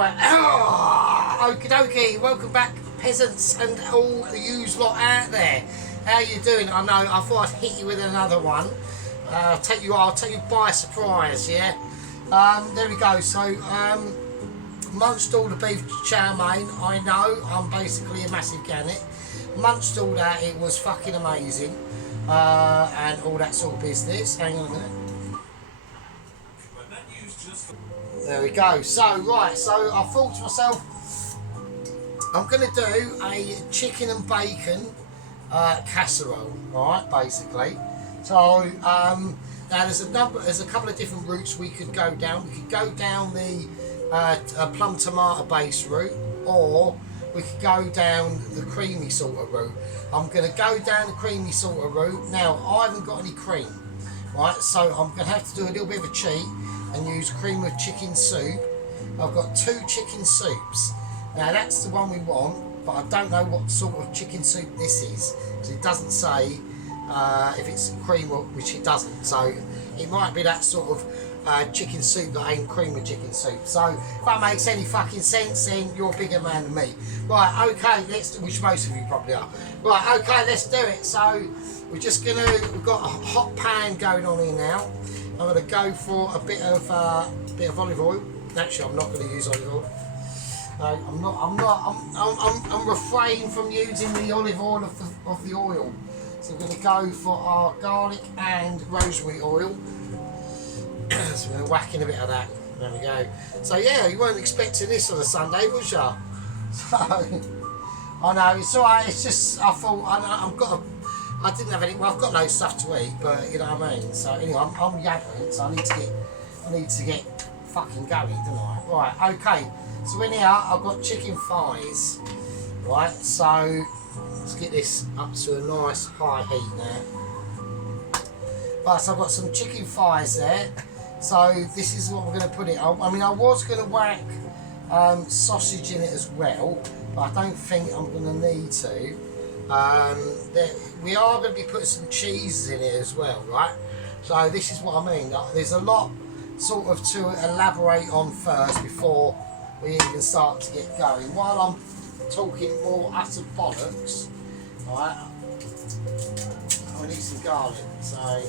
Right, okie dokie, welcome back peasants and all yous lot out there. How you doing? I know, I thought I'd hit you with another one. I'll take you by surprise, yeah? There we go, so, munched all the beef chow mein. I know, I'm basically a massive gannet. Munched all that, it was fucking amazing. And all that sort of business. Hang on a minute. There we go. So, right, so I thought to myself, I'm going to do a chicken and bacon casserole, alright, basically. So, now there's a couple of different routes we could go down. We could go down the plum tomato base route, or we could go down the creamy sort of route. I'm going to go down the creamy sort of route. Now, I haven't got any cream, right, so I'm going to have to do a little bit of a cheat and use cream of chicken soup. I've got 2 chicken soups. Now that's the one we want, but I don't know what sort of chicken soup this is, because it doesn't say if it's cream or, which it doesn't, so it might be that sort of chicken soup that ain't cream of chicken soup. So if that makes any fucking sense, then you're a bigger man than me. Right, okay, which most of you probably are. Right, okay, let's do it. So we've got a hot pan going on here now. I'm going to go for a bit of olive oil. Actually, I'm not going to use olive oil. No, I'm refraining from using the olive oil of the oil. So we're going to go for our garlic and rosemary oil. So we're going to whack in a bit of that. There we go. So yeah, you weren't expecting this on a Sunday, was ya? So I know it's alright. It's just I thought I didn't have any. Well, I've got no stuff to eat, but you know what I mean. So anyway, I'm yabbering, so I need to get fucking going, don't I? Right, okay. So in here, I've got chicken thighs. Right, so let's get this up to a nice high heat now. Right, so I've got some chicken thighs there. So this is what we're going to put it on. I mean, I was going to whack sausage in it as well, but I don't think I'm going to need to. We are going to be putting some cheeses in it as well, right? So this is what I mean. There's a lot sort of to elaborate on first before we even start to get going. While I'm talking more utter bollocks, right? I need some garlic, so right,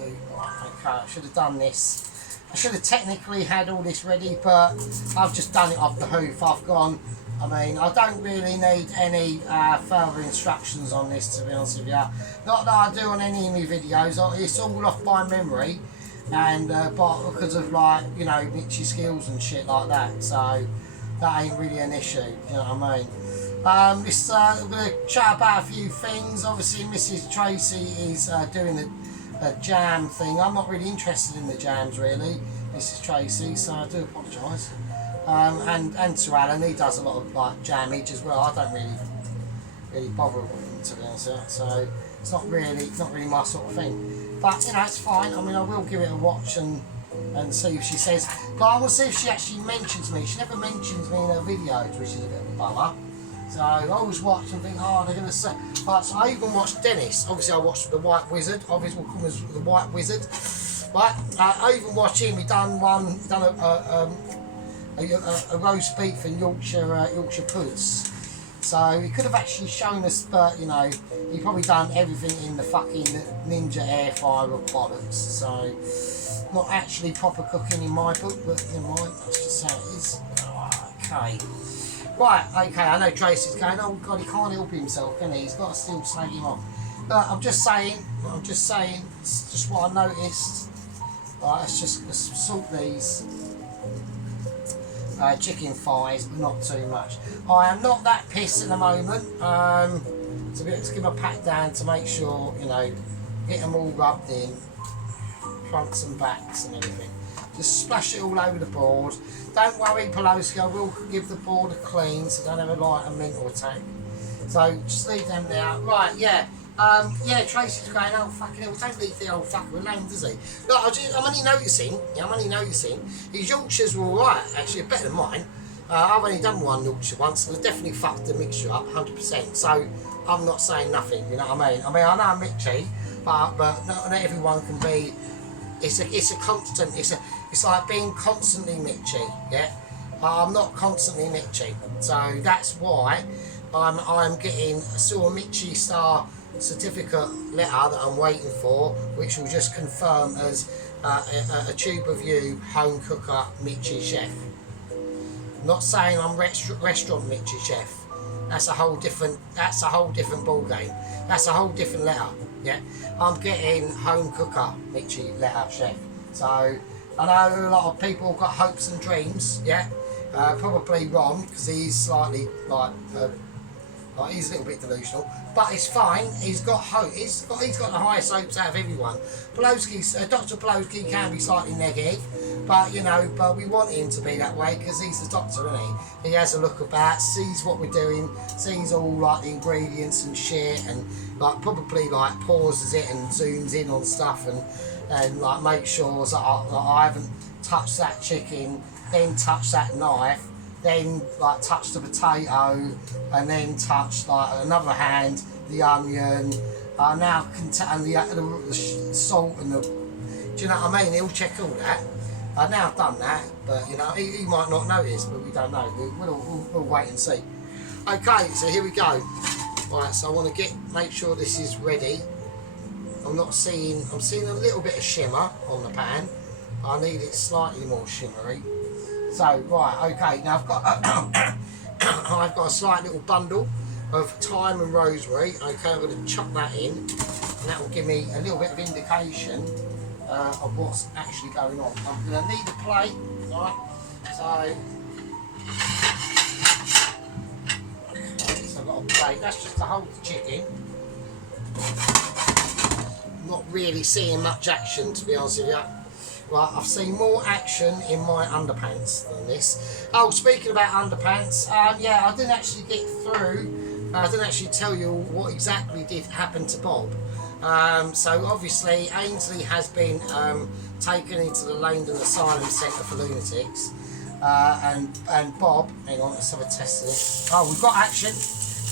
okay, I should have done this. I should have technically had all this ready, but I've just done it off the hoof. I mean, I don't really need any further instructions on this, to be honest with you. Not that I do on any of my videos. It's all off by memory, and but because of, like, you know, Mitchy skills and shit like that. So that ain't really an issue. You know what I mean? We're going to chat about a few things. Obviously, Mrs. Tracy is doing a jam thing. I'm not really interested in the jams, really, Mrs. Tracy. So I do apologise. And Sir Alan, he does a lot of like jammage as well. I don't really bother with him, to be honest with you. So it's not really my sort of thing. But you know, it's fine. I mean, I will give it a watch and see if she says. But I will see if she actually mentions me. She never mentions me in her videos, which is a bit of a bummer. So I always watch and think, oh, they're going to say. But so I even watched Dennis. Obviously, I watched The White Wizard. Obviously, we'll call him as The White Wizard. But I even watched him. He done a roast beef and Yorkshire puddings. So he could have actually shown us, but you know, he probably done everything in the fucking Ninja air fryer of bollocks. So not actually proper cooking in my book, but never mind, that's just how it is. Okay. Right, okay, I know Tracy's going, oh god, he can't help himself, can he? He's got to still slag him off. But I'm just saying, it's just what I noticed. Right, let's salt these chicken thighs, but not too much. I am not that pissed at the moment. So let's give a pat down to make sure, you know, get them all rubbed in, fronts and backs and everything. Just splash it all over the board. Don't worry, Pelosi, I will give the board a clean, so don't have a mental attack. So just leave them there. Right, yeah. Yeah, Tracy's going, oh fucking hell, don't leave the old fucker alone, does he? Look, I'm only noticing, his Yorkshires were alright, actually, better than mine. I've only done one Yorkshire once, and I definitely fucked the mixture up, 100%. So, I'm not saying nothing, you know what I mean? I mean, I know I'm Mitchy, but not everyone can be. It's a constant. It's like being constantly Mitchy, yeah. I'm not constantly Mitchy, so that's why I'm getting a sort of Mitchy Star certificate letter that I'm waiting for, which will just confirm as a tube of you home cooker Mitchy chef. I'm not saying I'm restaurant Mitchy chef. That's a whole different. That's a whole different ball game. That's a whole different letter. Yeah, I'm getting home cooker Mitchy letter chef. So I know a lot of people have got hopes and dreams. Yeah, probably wrong because he's slightly like he's a little bit delusional, but it's fine. He's got hope. He's got the highest hopes out of everyone. Dr. Pulowski can be slightly negative, but but we want him to be that way because he's the doctor, isn't he? He has a look about, sees what we're doing, sees all like the ingredients and shit, and like probably like pauses it and zooms in on stuff and like makes sure that I haven't touched that chicken, then touched that knife, then like touch the potato, and then touch like another hand the onion. Now and the salt and the. Do you know what I mean? He'll check all that. Now I've done that, but he might not notice, but we don't know. We'll wait and see. Okay, so here we go. Right, so I want to make sure this is ready. I'm seeing a little bit of shimmer on the pan. I need it slightly more shimmery. So right, okay. Now I've got a slight little bundle of thyme and rosemary. Okay, I'm going to chop that in, and that will give me a little bit of indication of what's actually going on. I'm going to need a plate, right? So I've got a plate. That's just to hold the chicken. I'm not really seeing much action, to be honest with you. Right, I've seen more action in my underpants than this. Oh, speaking about underpants, yeah, I didn't actually get through. I didn't actually tell you what exactly did happen to Bob. So obviously Ainsley has been taken into the Langdon Asylum Centre for Lunatics, and Bob. Hang on, let's have a test of this. Oh, we've got action.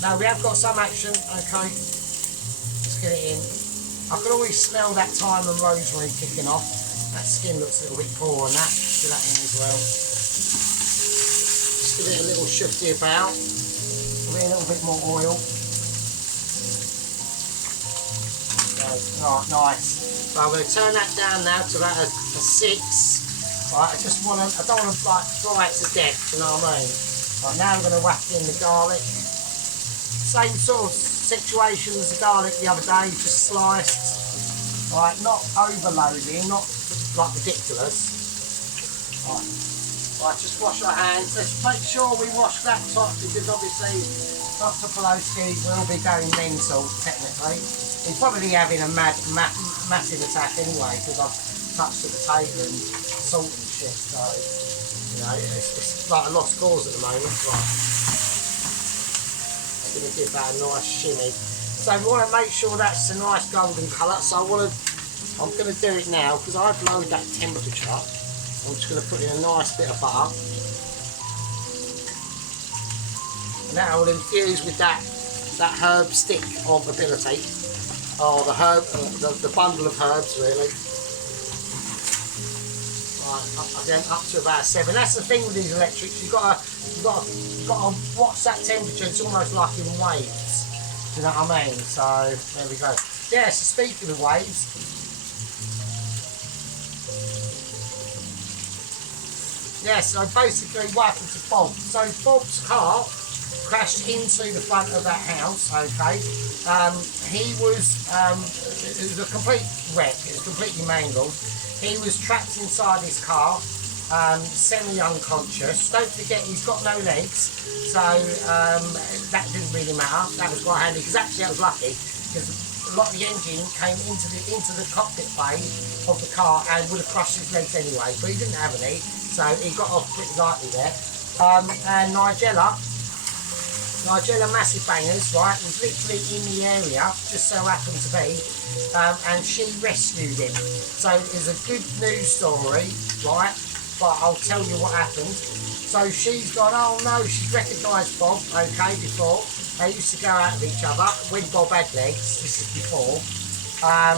No, we have got some action. Okay, let's get it in. I can always smell that thyme and rosemary kicking off. That skin looks a little bit poor on that. Do that in as well. Just give it a little shifty about. Give it a little bit more oil. Right, nice. So I'm going to turn that down now to about a 6. Right, I don't want to like fry it to death, you know what I mean? Right, now I'm going to whack in the garlic. Same sort of situation as the garlic the other day, just sliced. Right, not overloading, not like ridiculous. Right, just wash our hands. Let's make sure we wash that top, because obviously Dr. Pulowski will be going mental technically. He's probably having a massive attack anyway, because I've touched the potato and salt and shit. So it's like a lost cause at the moment. Right, I'm going to give that a nice shimmy. So we want to make sure that's a nice golden colour. So I'm going to do it now because I've lowered that temperature. I'm just going to put in a nice bit of butter. And that will infuse with that herb stick of ability. Or the herb, the bundle of herbs really. Right, again up to about 7. That's the thing with these electrics. You've got to watch that temperature. It's almost like in waves. Do you know what I mean? So there we go. Yeah. So speaking of waves. Yeah, so basically what happened to Bob? So Bob's car crashed into the front of that house, okay? It was a complete wreck, it was completely mangled. He was trapped inside his car, semi-unconscious. Don't forget he's got no legs, so that didn't really matter. That was quite handy, because actually that was lucky, because a lot of the engine came into the cockpit bay of the car and would have crushed his legs anyway, but he didn't have any. So he got off pretty lightly there. And Nigella, Massive Bangers, right, was literally in the area, just so happened to be, and she rescued him. So it's a good news story, right, but I'll tell you what happened. So she's gone, oh no, she's recognised Bob, okay, before. They used to go out with each other when Bob had legs, this is before, and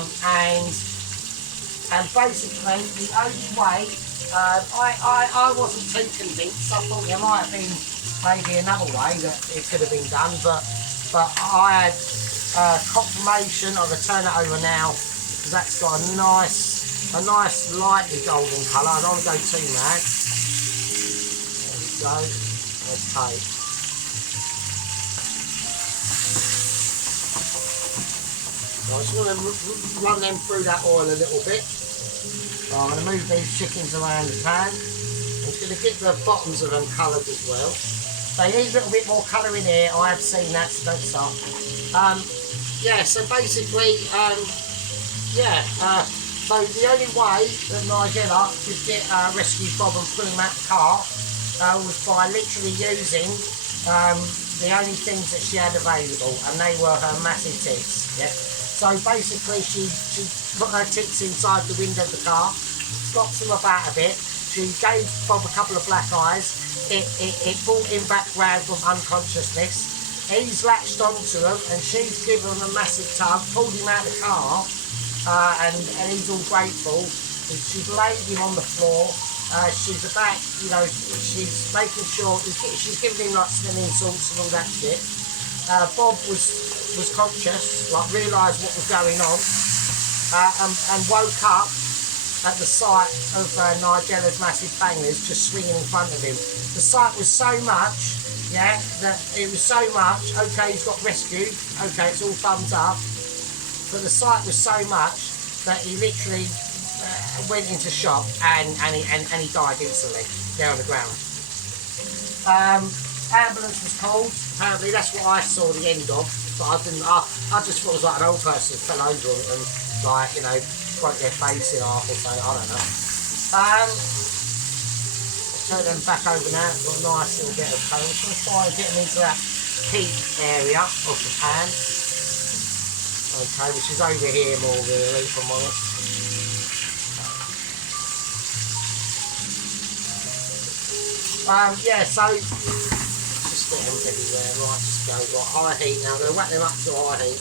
And basically, the only way, I wasn't too convinced. I thought there might have been maybe another way that it could have been done, but I had confirmation. I'm going to turn it over now because that's got a nice lightly golden colour. I don't want to go too mad. There we go. Okay. So I just want to run them through that oil a little bit. So I'm going to move these chickens around the pan. I'm just going to get the bottoms of them coloured as well. They need a little bit more colour in here. I have seen that, so don't stop. Yeah, so basically, so the only way that Nigella could get rescue Bob and pull him out the car was by literally using the only things that she had available, and they were her massive tits. Yeah. So basically, she put her tits inside the window of the car, flopped him about a bit. She gave Bob a couple of black eyes. It brought him back round from unconsciousness. He's latched onto them, and she's given him a massive tug, pulled him out of the car, and he's all grateful. She's laid him on the floor. She's about, you know, she's making sure, she's giving him like smelling salts and all that shit. Bob was conscious, like realised what was going on, and woke up at the sight of Nigella's massive bangers just swinging in front of him. The sight was so much, yeah, that it was so much, okay, he's got rescued, okay, it's all thumbs up, but the sight was so much that he literally went into shock and he died instantly there on the ground. Ambulance was called. Apparently that's what I saw the end of, but I didn't. I just thought it was like an old person fell over and like, you know, broke their face in half or something. I don't know. Turn them back over now. Got a nice little bit of colour. I'm just going to try and get them into that peak area of the pan. Okay, which is over here more really, if I'm honest. Yeah, so just get them everywhere, right, just go, right, high heat now, I'm going to whack them up to high heat.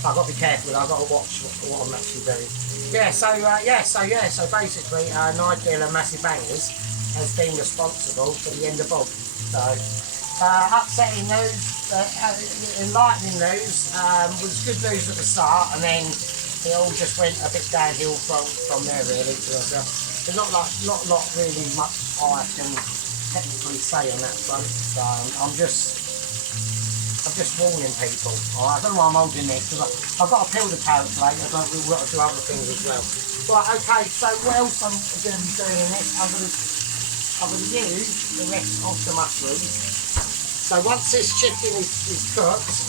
I've got to be careful, I've got to watch what I'm actually doing. Yeah, so basically, Nigella Massive Bangers has been responsible for the end of Bob. So, upsetting news, enlightening news, was good news at the start, and then it all just went a bit downhill from there really. There's not really much I can technically say on that front, so I'm just warning people. Alright, I don't know why I'm holding this because I've got to peel the carrots later. We've got to do other things as well. Right, okay. So what else I'm going to be doing in this? I'm going to use the rest of the mushrooms. So once this chicken is cooked,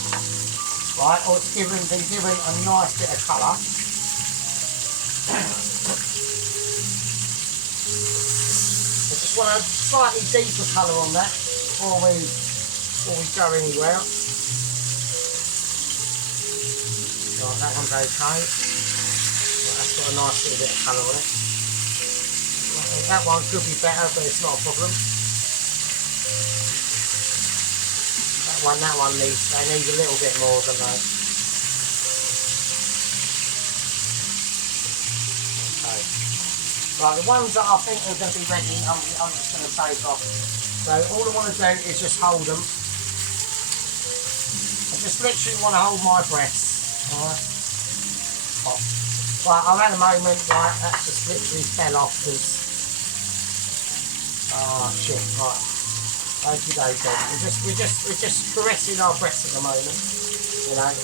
right, or it's been given a nice bit of colour. Want a slightly deeper colour on that before we go anywhere. Right, that one's okay. Right, that's got a nice little bit of colour on it. Right, that one could be better, but it's not a problem. That one needs a little bit more, don't they? Right, the ones that I think are going to be ready, I'm just going to take off. So all I want to do is just hold them. I just literally want to hold my breath. Alright. Right, I've had a moment, right, that just literally fell off because... Oh shit, right. Okie dokie. We're just caressing our breasts at the moment. You know,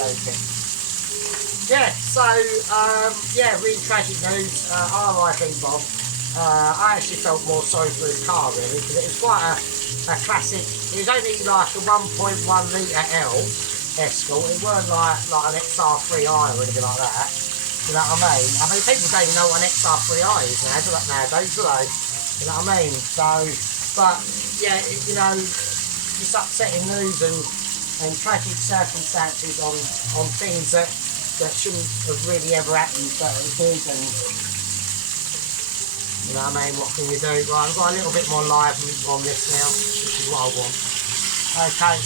okie dokie. Yeah, so, really tragic news, R.I.P. Bob. I actually felt more sorry for his car, really, because it was quite a classic. It was only like a 1.1 litre L Escort. It weren't like an XR3i or anything like that. You know what I mean? I mean, people don't even know what an XR3i is nowadays, do they? You know what I mean? So, but, yeah, you know, just upsetting news and tragic circumstances on things that shouldn't have really ever happened, but it did, and you know what I mean, what can you do? Right, I've got a little bit more live on this now, which is what I want. Okay,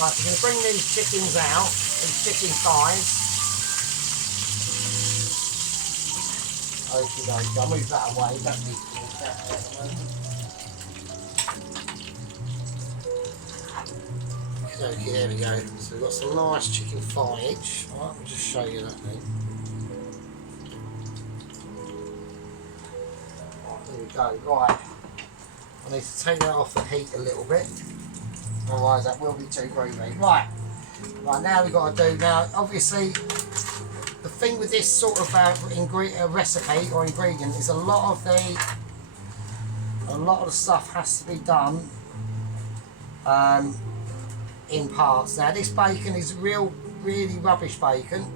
right, we're going to bring these chickens out, these chicken thighs. Okay, I'll move that away. Don't need to move that at the moment. Okay, there we go. So we've got some nice chicken thigh-edge. Alright, we'll just show you that then. There we go. Right. I need to take that off the heat a little bit. Otherwise that will be too groovy. Right. Right, now we've got to do, now obviously the thing with this sort of recipe or ingredient is a lot of the stuff has to be done in parts. Now this bacon is really rubbish bacon,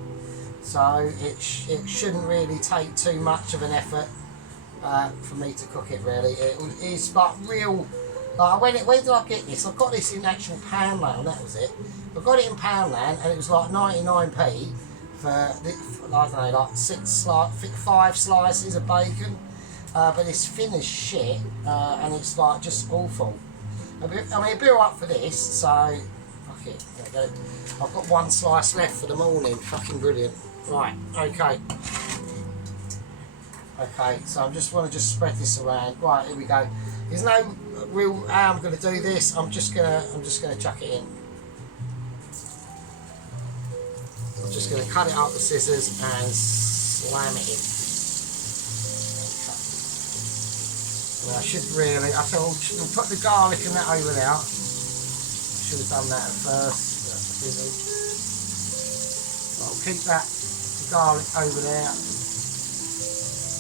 so it shouldn't really take too much of an effort for me to cook it really. It is like real, like where did I get this? I got this in actual Poundland, that was it. I got it in Poundland and it was like 99p for I don't know, like 5 slices of bacon, but it's thin as shit and it's like just awful. I mean it'd be alright for this, so fuck it, there we go. I've got 1 slice left for the morning, fucking brilliant. Right, okay. Okay, so I just want to spread this around. Right, here we go. There's no real how I'm going to do this. I'm just gonna chuck it in. I'm just going to cut it up with scissors and slam it in. Okay. Well, I should really. I thought we'll put the garlic and that over there. Should have done that at first. That's busy. I'll keep that garlic over there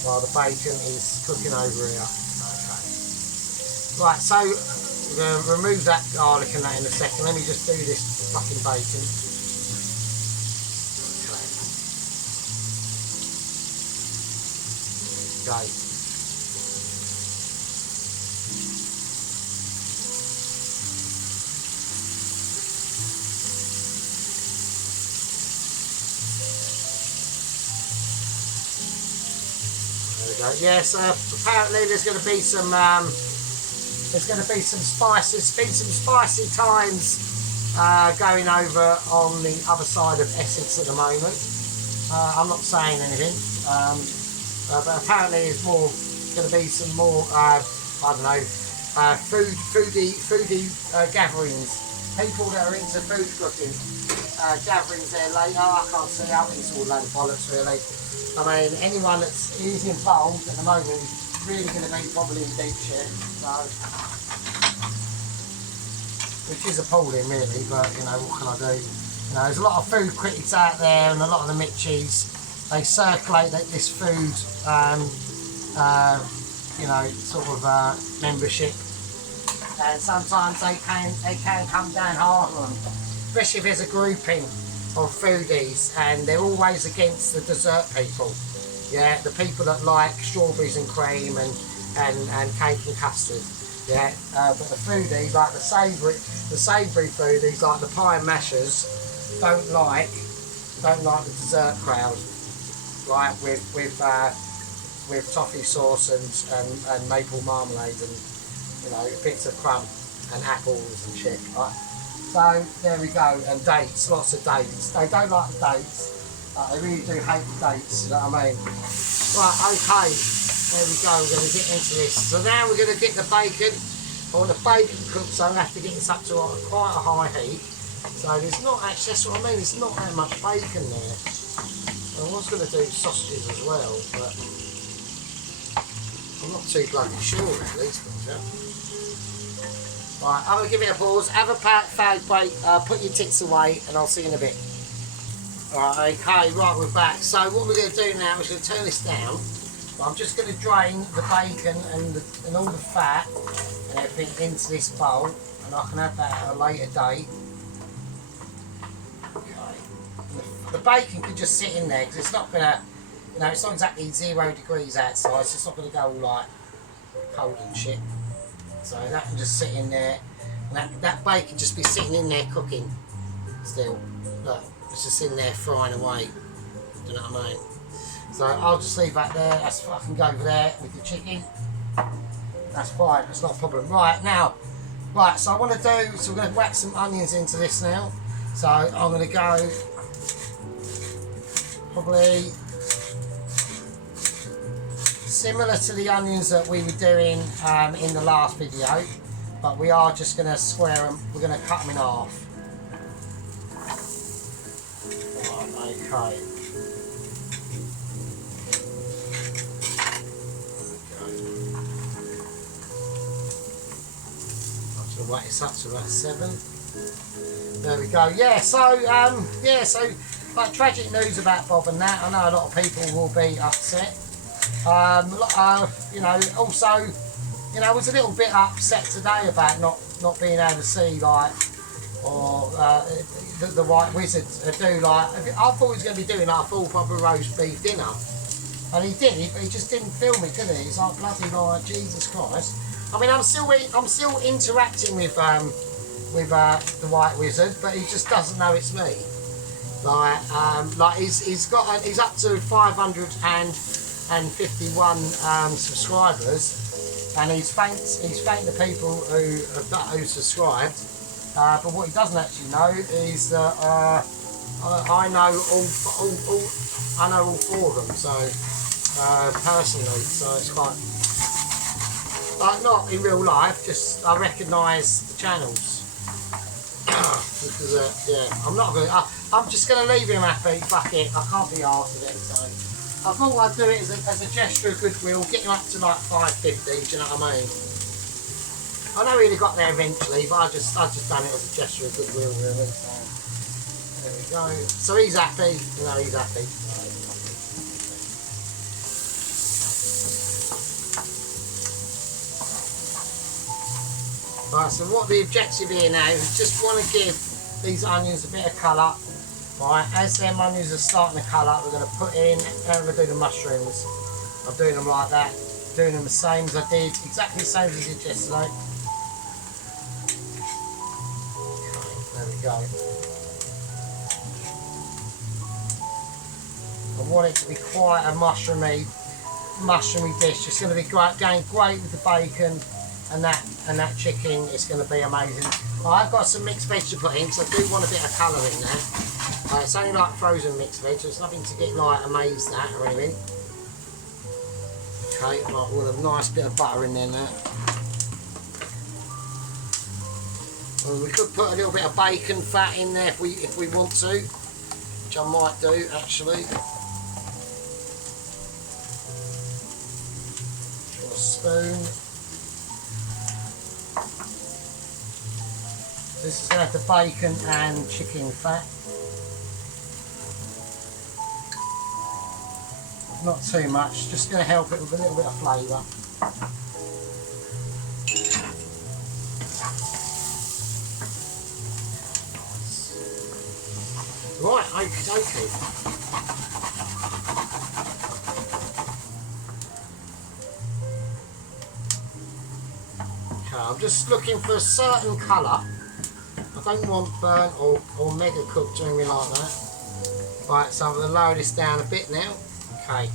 while the bacon is cooking over here. Okay. Right, so we're going to remove that garlic and that in a second. Let me just do this fucking bacon. Okay. Yes, apparently there's going to be some spices, some spicy times going over on the other side of Essex at the moment. I'm not saying anything, but apparently there's more going to be some more I don't know, foodie gatherings. People that are into food cooking gatherings there later. I can't see. I think it's all a load of bollocks really. I mean, anyone that is involved at the moment is really going to be probably in deep shit, so, which is appalling really, but you know, what can I do? You know, there's a lot of food critics out there and a lot of the Mitchies, they circulate this food, you know, sort of membership, and sometimes they can come down hard on them, especially if there's a grouping of foodies and they're always against the dessert people. Yeah, the people that like strawberries and cream and cake and custard. Yeah, but the foodies, like the savoury foodies, like the pie and mashers, don't like the dessert crowd. Like with toffee sauce and maple marmalade and, you know, bits of crumb and apples and shit. Right? So there we go, and dates, lots of dates. They don't like the dates, they really do hate the dates, you know what I mean? Right, okay, there we go, we're going to get into this. So now we're going to get the bacon, or the bacon cooked, so I have to get this up to quite a high heat. So there's not actually, that's what I mean, there's not that much bacon there. I was going to do sausages as well, but I'm not too bloody sure really, to be honest. Right, I'm going to give it a pause, have a fag break, put your tits away, and I'll see you in a bit. Alright, okay, right, we're back. So what we're going to do now is we're going to turn this down. I'm just going to drain the bacon and all the fat and everything into this bowl, and I can have that at a later date. Okay. The bacon can just sit in there, because it's not going to, you know, it's not exactly 0 degrees outside, so it's not going to go all like cold and shit. So that can just sit in there, and that bacon just be sitting in there cooking still. Look, it's just in there frying away. Do you know what I mean? So I'll just leave that there. I can go over there with the chicken. That's fine. That's not a problem. Right now, so I want to do. So we're going to whack some onions into this now. So I'm going to go probably similar to the onions that we were doing in the last video, but we are just going to square them. We're going to cut them in half. Right, okay. Wait, it's up to about 7. There we go. Yeah, so like tragic news about Bob and that. I know a lot of people will be upset. You know, also, you know, I was a little bit upset today about not being able to see like, or the White Wizard do like. I thought he was going to be doing like a full proper roast beef dinner, and he did. He just didn't film it, did he? It's like bloody like Jesus Christ. I mean, I'm still interacting with the White Wizard, but he just doesn't know it's me. Like he's up to 551 subscribers, and he's thanked the people who subscribed. But what he doesn't actually know is that I know all 4 of them. So personally, so it's quite. Like not in real life, just I recognise the channels. Because yeah, I'm not going. I'm just going to leave him happy. Fuck it, I can't be arsed with it. So I thought I'd do it as a gesture of goodwill, get him up to like 550. Do you know what I mean? I know he'd have got there eventually, but I just done it as a gesture of goodwill, really. So there we go. So he's happy. You know, he's happy. Right, so what the objective here now is just want to give these onions a bit of colour. Right, as them onions are starting to colour, we're going to put in, and we're going to do the mushrooms. I'm doing them like that, doing them the same as I did, exactly the same as I did yesterday. Okay, there we go. I want it to be quite a mushroomy dish. It's going to be great, going great with the bacon. And that chicken is going to be amazing. I've got some mixed veg to put in, because I do want a bit of colour in there. It's only like frozen mixed veg, so it's nothing to get like amazed at or anything. Okay, right, we'll have a nice bit of butter in there now. Well, we could put a little bit of bacon fat in there if we want to, which I might do actually. A spoon. This is going to have the bacon and chicken fat. Not too much, just going to help it with a little bit of flavour. Right, okie dokie. Okay, I'm just looking for a certain colour. I don't want burnt or mega cooked or anything like that. Right, so I'm going to lower this down a bit now. Okay.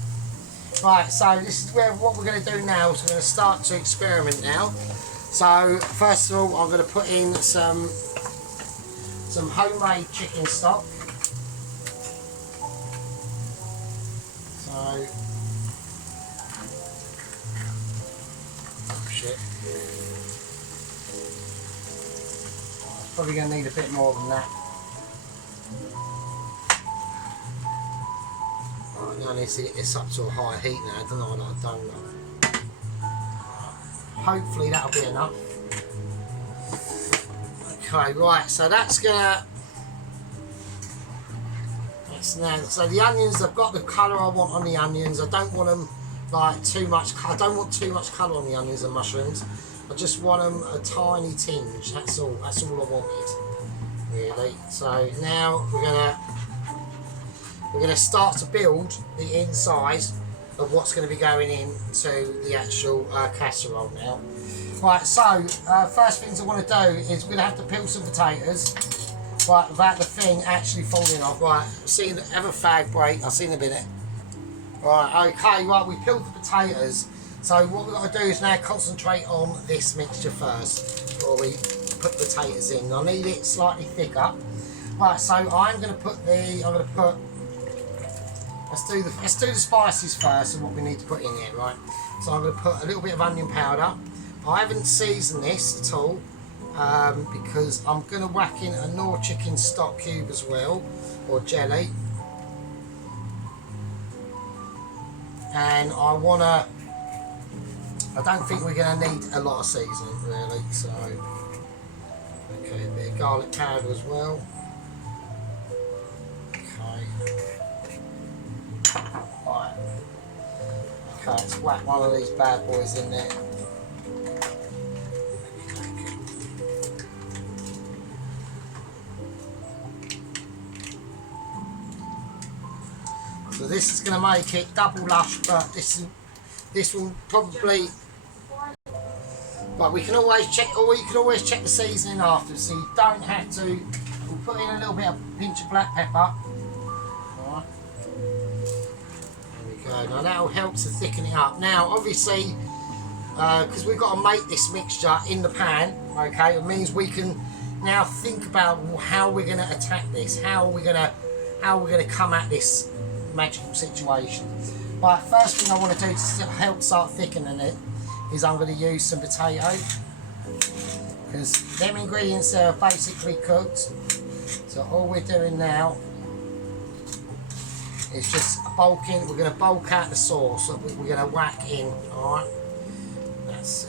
Right, so this is what we're going to do now. So we're going to start to experiment now. So first of all, I'm going to put in some homemade chicken stock. So, oh shit. Probably going to need a bit more than that. Right, now I need to get this up to a higher heat now. I don't know what I've done. Hopefully that'll be enough. Okay, right, so that's gonna. That's now. So the onions, I've got the colour I want on the onions. I don't want them like too much. I don't want too much colour on the onions and mushrooms. I just want them a tiny tinge. That's all. That's all I wanted, really. So now we're gonna start to build the inside of what's going to be going into the actual casserole now. Right. So first things I want to do is we're gonna have to peel some potatoes. Right, without the thing actually falling off. Right. Have a fag break. I'll see you in a minute. Right. Okay. Right. We peeled the potatoes. So what we've got to do is now concentrate on this mixture first before we put the potatoes in. I need it slightly thicker. Right, so I'm going to put let's do the spices first and what we need to put in here, right? So I'm going to put a little bit of onion powder. I haven't seasoned this at all because I'm going to whack in a Knorr chicken stock cube as well, or jelly. And I don't think we're going to need a lot of seasoning really, so okay, a bit of garlic powder as well. Okay. Right. Okay, let's whack one of these bad boys in there. So this is going to make it double lush, but this will probably. But we can always check, or you can always check the seasoning after, so you don't have to. We'll put in a little bit of pinch of black pepper. Alright. There we go. Now that'll help to thicken it up. Now, obviously, because we've got to make this mixture in the pan, okay, it means we can now think about how we're going to attack this. How we're going to come at this magical situation. Right, first thing I want to do to help start thickening it is I'm going to use some potato, because them ingredients there are basically cooked. So all we're doing now is just bulking. We're going to bulk out the sauce that we're going to whack in. All right, let's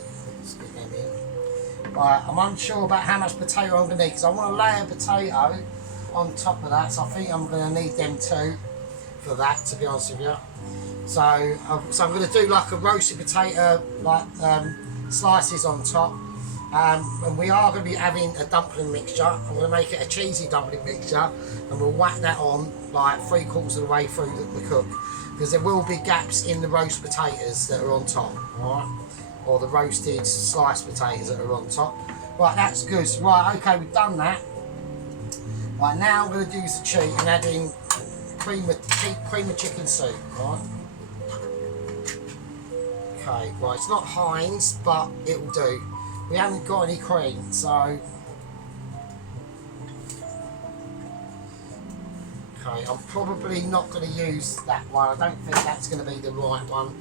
get them in. Right, I'm unsure about how much potato I'm going to need, because I want to lay a potato on top of that. So I think I'm going to need them too for that, to be honest with you. So I'm going to do like a roasted potato, like slices on top, and we are going to be having a dumpling mixture. I'm going to make it a cheesy dumpling mixture, and we'll whack that on like 3/4 of the way through the cook, because there will be gaps in the roast potatoes that are on top, alright, or the roasted sliced potatoes that are on top. Right, that's good. Right, okay, we've done that. Right, now I'm going to use the cheat and add in cream of chicken soup, right? Okay, right, it's not Heinz, but it will do. We haven't got any cream, so okay, I'm probably not going to use that one. I don't think that's going to be the right one.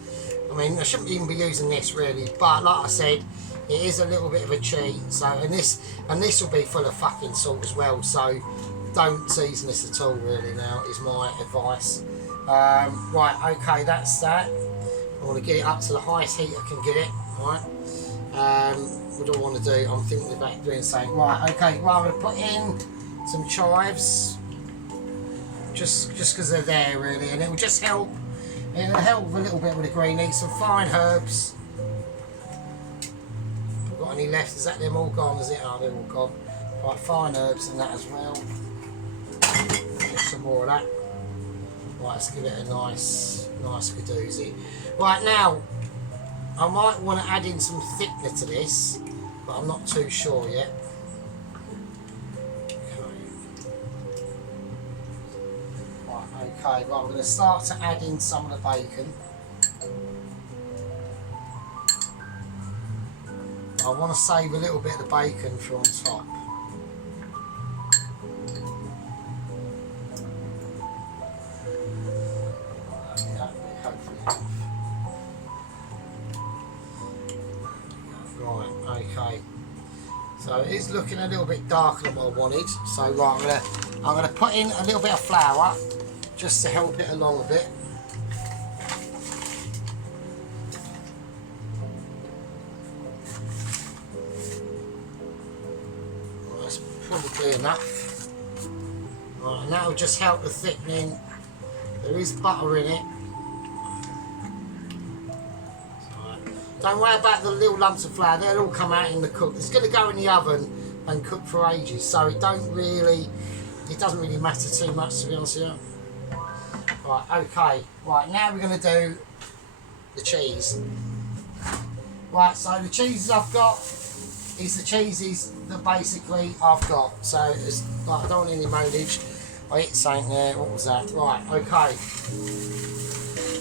I mean, I shouldn't even be using this really, but like I said, it is a little bit of a cheat. So, and this will be full of fucking salt as well. So, don't season this at all. Really, now is my advice. Right, okay, that's that. I want to get it up to the highest heat I can get it. Right. What do I want to do? I'm thinking about doing something. Right, okay. Well, I'm going to put in some chives, just because they're there really, and it will just help. It'll help a little bit with the greenie. Some fine herbs. Got any left? Is that them all gone? Is it? Oh, they're all gone. Right, fine herbs and that as well. Just some more of that. Right, let's give it a nice gadoozy. Right, now I might want to add in some thickener to this, but I'm not too sure yet. Okay, well, I'm going to start to add in some of the bacon. I want to save a little bit of the bacon for on top. Right, okay. So it is looking a little bit darker than what I wanted. So right, I'm gonna put in a little bit of flour just to help it along a bit. Well, that's probably enough. Right, and that will just help the thickening. There is butter in it. Don't worry about the little lumps of flour, they'll all come out in the cook. It's going to go in the oven and cook for ages, so it doesn't really matter too much, to be honest with you. Right, okay, right, now we're going to do the cheese. Right, so the cheeses I've got is the cheeses that basically I've got. So it's like, I don't want any moldage. I hit something there, what was that? Right, okay.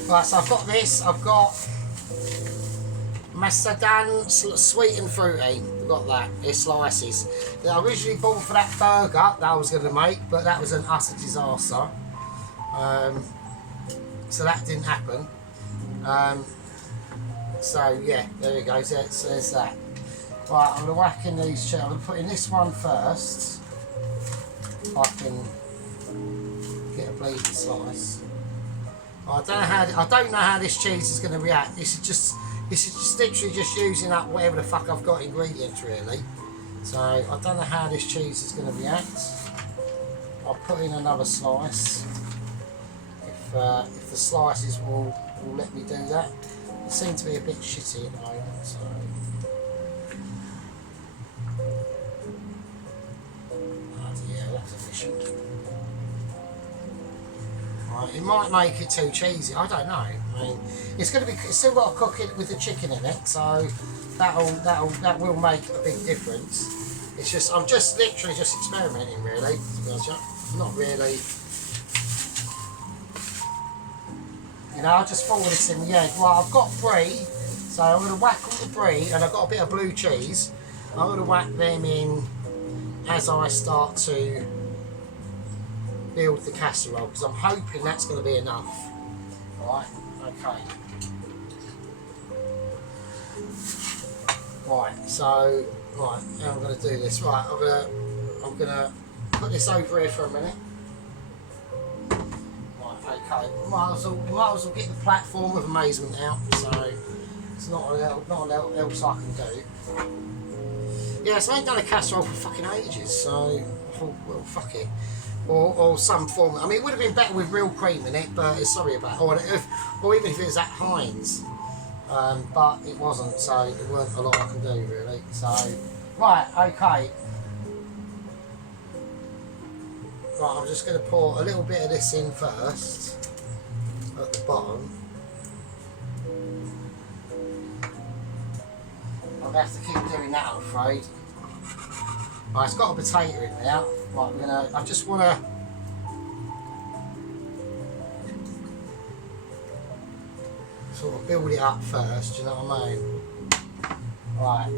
Right, so I've got this, I've got Macedon sweet and fruity. We've got that. It's slices. That I originally bought for that burger that I was going to make, but that was an utter disaster. so that didn't happen. So yeah, there we go. So there's that. Right, I'm gonna whack in these cheese. I'm gonna put in this one first. If I can get a bleeding slice. I don't know how this cheese is going to react. This is just literally just using up whatever the fuck I've got ingredients really. So I don't know how this cheese is going to react. I'll put in another slice if the slices will let me do that. They seem to be a bit shitty at the moment, so. Yeah, that's efficient. Right, it might make it too cheesy. I don't know. I mean, it's still got to cook it with the chicken in it, so that will make a big difference. It's just I'm literally just experimenting really. To be honest, I'm not really. You know, I just thought of this in the end. Right, I've got brie, so I'm going to whack all the brie, and I've got a bit of blue cheese. I'm going to whack them in as I start to build the casserole, because I'm hoping that's going to be enough. Right, okay. Right, so now I'm going to do this. Right, I'm gonna put this over here for a minute. Right, okay. Might as well get the platform of amazement out. So it's not a else I can do. Yeah, so I ain't done a casserole for fucking ages. So I thought, well, fuck it. Or some form. I mean, it would have been better with real cream in it, but sorry about it. Or even if it was at Heinz. But it wasn't, so there weren't a lot I can do really. So, right, okay. Right, I'm just going to pour a little bit of this in first at the bottom. I'm going to have to keep doing that, I'm afraid. Right, it's got a potato in there. Right, I just want to sort of build it up first, do you know what I mean? Right.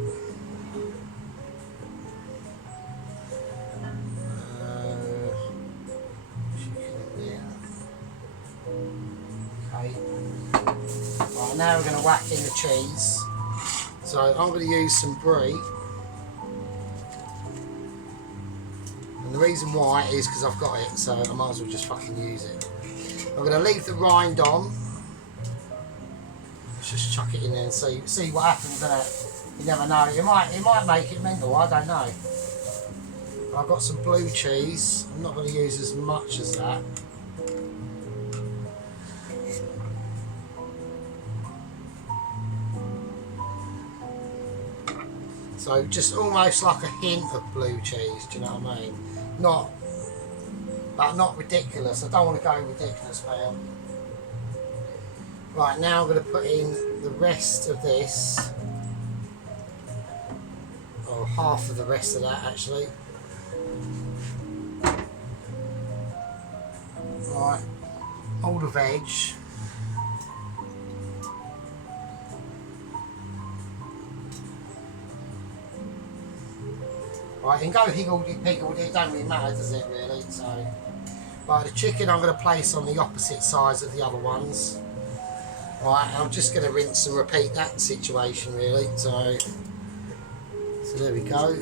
Okay. Right, now we're going to whack in the cheese. So I'm going to use some brie. And the reason why is because I've got it, so I might as well just fucking use it. I'm going to leave the rind on. Just chuck it in there and see what happens there. You never know. It might make it mental. I don't know. I've got some blue cheese. I'm not going to use as much as that. So just almost like a hint of blue cheese. Do you know what I mean? Not ridiculous. I don't want to go ridiculous, man. Right, now I'm going to put in the rest of this, or half of the rest of that actually. Right, all the veg. Right, and go higgledy-piggledy, it don't really matter, does it really? So, right, the chicken I'm going to place on the opposite sides of the other ones. Right, I'm just going to rinse and repeat that situation really, so there we go.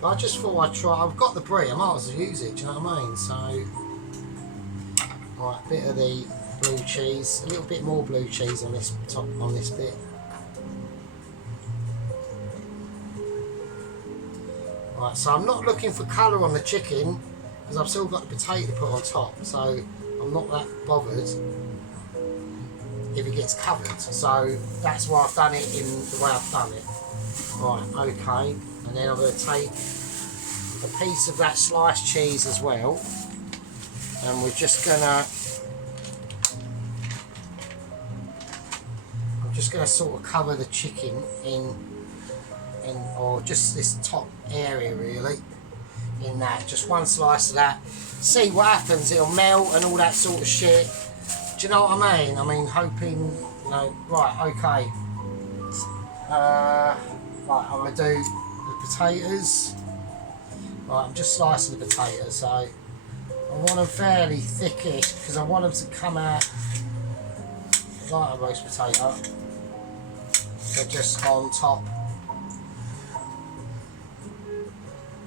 But I just thought I'd try, I've got the brie, I might as well use it, do you know what I mean? So, right, a bit of the blue cheese, a little bit more blue cheese on this bit. Right, so I'm not looking for colour on the chicken, because I've still got the potato to put on top, so I'm not that bothered if it gets covered. So that's why I've done it in the way I've done it. Right, okay, and then I'm going to take a piece of that sliced cheese as well, and we're just going to, I'm just going to sort of cover the chicken in or just this top area really. In that, just one slice of that, see what happens, it'll melt and all that sort of shit, do you know what I mean? I mean, hoping, you know. Right, okay, right, I'm going to do the potatoes. Right, I'm just slicing the potatoes, so I want them fairly thickish because I want them to come out like a roast potato. So just on top.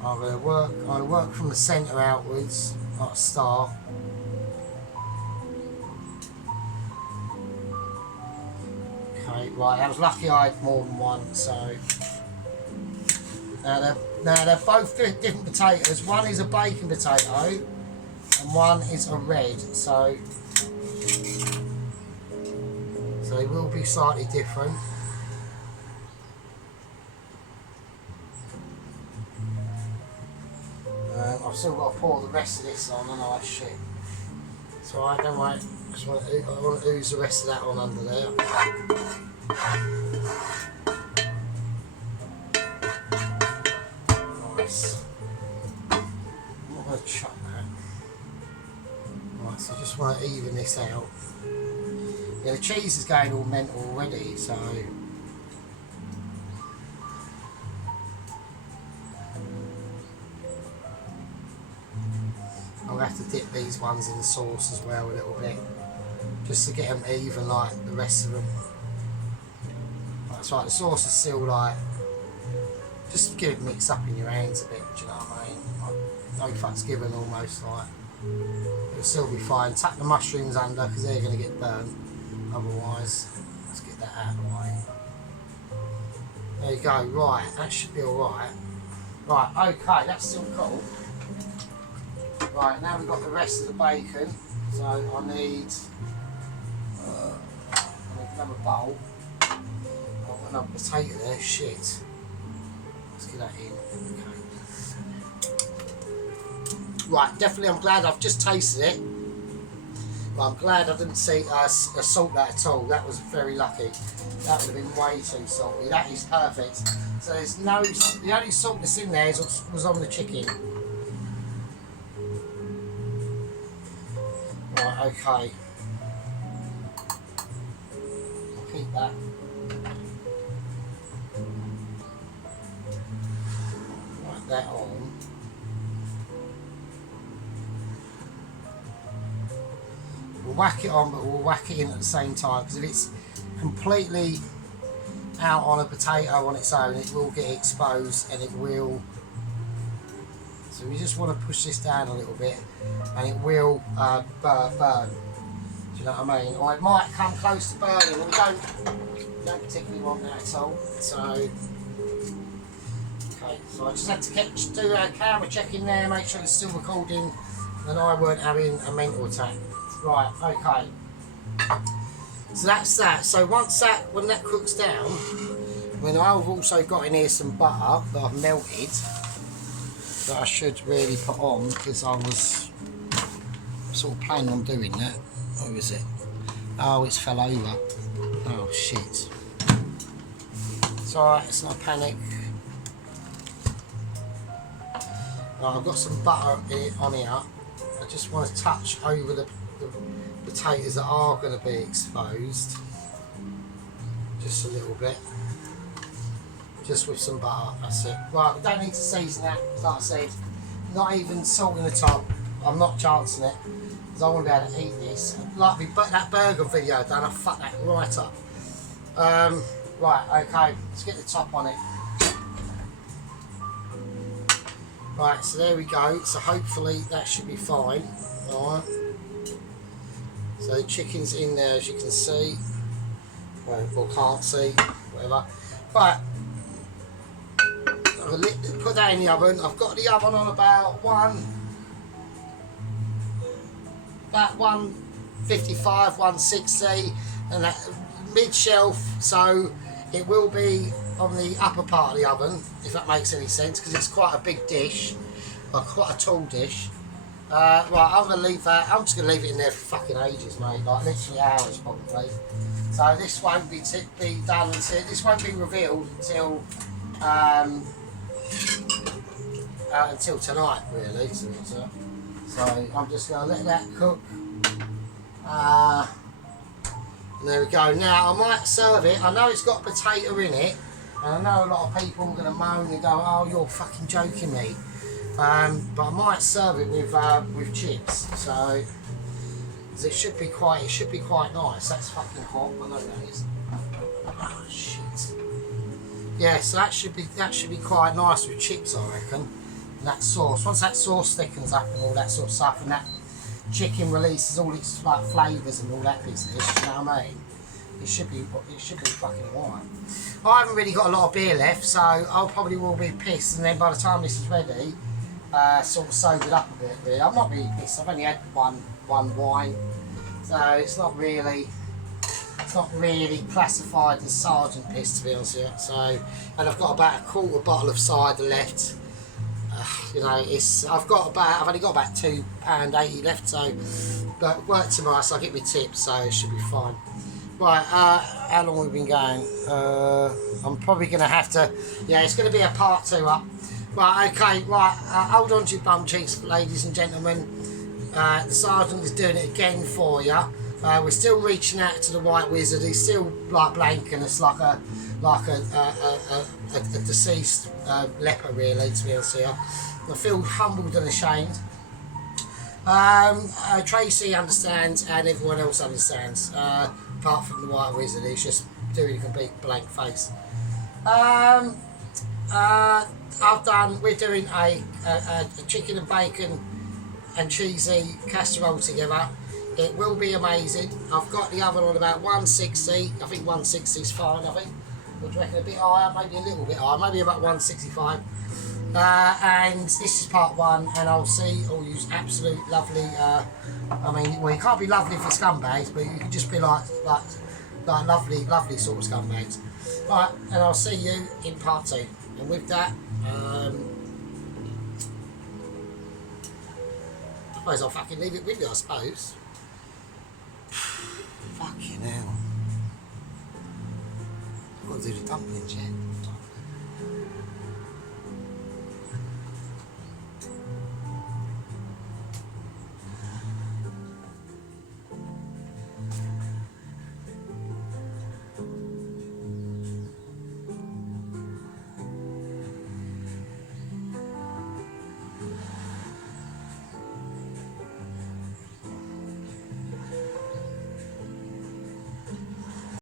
I'm going to work from the centre outwards, like a star. Okay, right, I was lucky I had more than one, so... Now they're both different potatoes. One is a bacon potato, and one is a red, so they will be slightly different. I've still got to pour the rest of this on, and I shit. So I don't worry. I want to ooze the rest of that on under there. Nice. I'm not going to chuck that. Right, so I just want to even this out. Yeah, the cheese is going all mental already, so. I'll have to dip these ones in the sauce as well a little bit, just to get them even like the rest of them. That's right, the sauce is still like, just get it mixed up in your hands a bit, do you know what I mean? Like, no fucks given almost, like, it'll still be fine. Tuck the mushrooms under because they're going to get burnt otherwise. Let's get that out of the way. There you go, right, that should be alright. Right, okay, that's still cool. Right, now we've got the rest of the bacon, so I need another bowl. I've got another potato there, shit. Let's get that in. Okay. Right, definitely I'm glad I've just tasted it. But I'm glad I didn't see salt that at all. That was very lucky. That would have been way too salty. That is perfect. So there's no, the only salt that's in there was on the chicken. Right, okay. I'll keep that. Right, that on. We'll whack it on, but we'll whack it in at the same time, because if it's completely out on a potato on its own, it will get exposed and it will. So we just want to push this down a little bit, and it will burn. Do you know what I mean? Or it might come close to burning, and we don't particularly want that at all. So, okay, so I just had to do a camera check in there, make sure it's still recording, and I weren't having a mental attack. Right, okay. So that's that. So when that cooks down, I've also got in here some butter that I've melted, that I should really put on, because I was sort of planning on doing that. Where is it? Oh, it's fell over. Oh shit. It's alright, it's not a panic. Right, I've got some butter on here. I just want to touch over the potatoes that are going to be exposed. Just a little bit. Just with some butter, that's it. Right, we don't need to season that, like I said. Not even salt in the top. I'm not chancing it, because I want to be able to eat this. Like that burger video I done, I fucked that right up. Right, okay, let's get the top on it. Right, so there we go. So hopefully that should be fine. Alright. So the chicken's in there, as you can see. Well, or can't see, whatever. Right. Put that in the oven. I've got the oven on about 155, 160, and that mid shelf, so it will be on the upper part of the oven, if that makes any sense, because it's quite a big dish, or quite a tall dish. Right, I'm going to leave that. I'm just going to leave it in there for fucking ages, mate, like literally hours probably. So this won't be done until, this won't be revealed until tonight, really. So I'm just going to let that cook. And there we go. Now I might serve it. I know it's got potato in it, and I know a lot of people are going to moan and go, "Oh, you're fucking joking me." But I might serve it with chips. So it should be quite nice. That's fucking hot. I know that is. Oh shit. Yeah, so that should be quite nice with chips, I reckon. And that sauce. Once that sauce thickens up and all that sort of stuff, and that chicken releases all its like flavours and all that business, you know what I mean? It should be fucking alright. I haven't really got a lot of beer left, so I probably will be pissed. And then by the time this is ready, sort of soak it up a bit. Really, I'm not really pissed. I've only had one wine, so it's not really classified as sergeant piss, to be honest with you. So, and I've got about a quarter bottle of cider left. You know, I've only got about £2.80 left. So, but work tomorrow, so I get my tips, so it should be fine. Right, how long have we been going? I'm probably going to have to. Yeah, it's going to be a part 2 up. Right, okay, right. Hold on to your bum cheeks, ladies and gentlemen. The sergeant is doing it again for you. We're still reaching out to the White Wizard. He's still like blanking us like a deceased leper, really, to be honest with you. I feel humbled and ashamed. Tracy understands, and everyone else understands, apart from the White Wizard. He's just doing a complete blank face. We're doing a chicken and bacon and cheesy casserole together. It will be amazing. I've got the oven on about 160. I think 160 is fine, I think. What do you reckon? A bit higher, maybe a little bit higher, maybe about 165. And this is part 1, and I'll see all you absolute lovely. I mean, well, you can't be lovely for scumbags, but you can just be like lovely sort of scumbags. Right, and I'll see you in part 2. And with that, I suppose I'll fucking leave it with you, I suppose. Fucking hell. I've got to do the dumplings yet.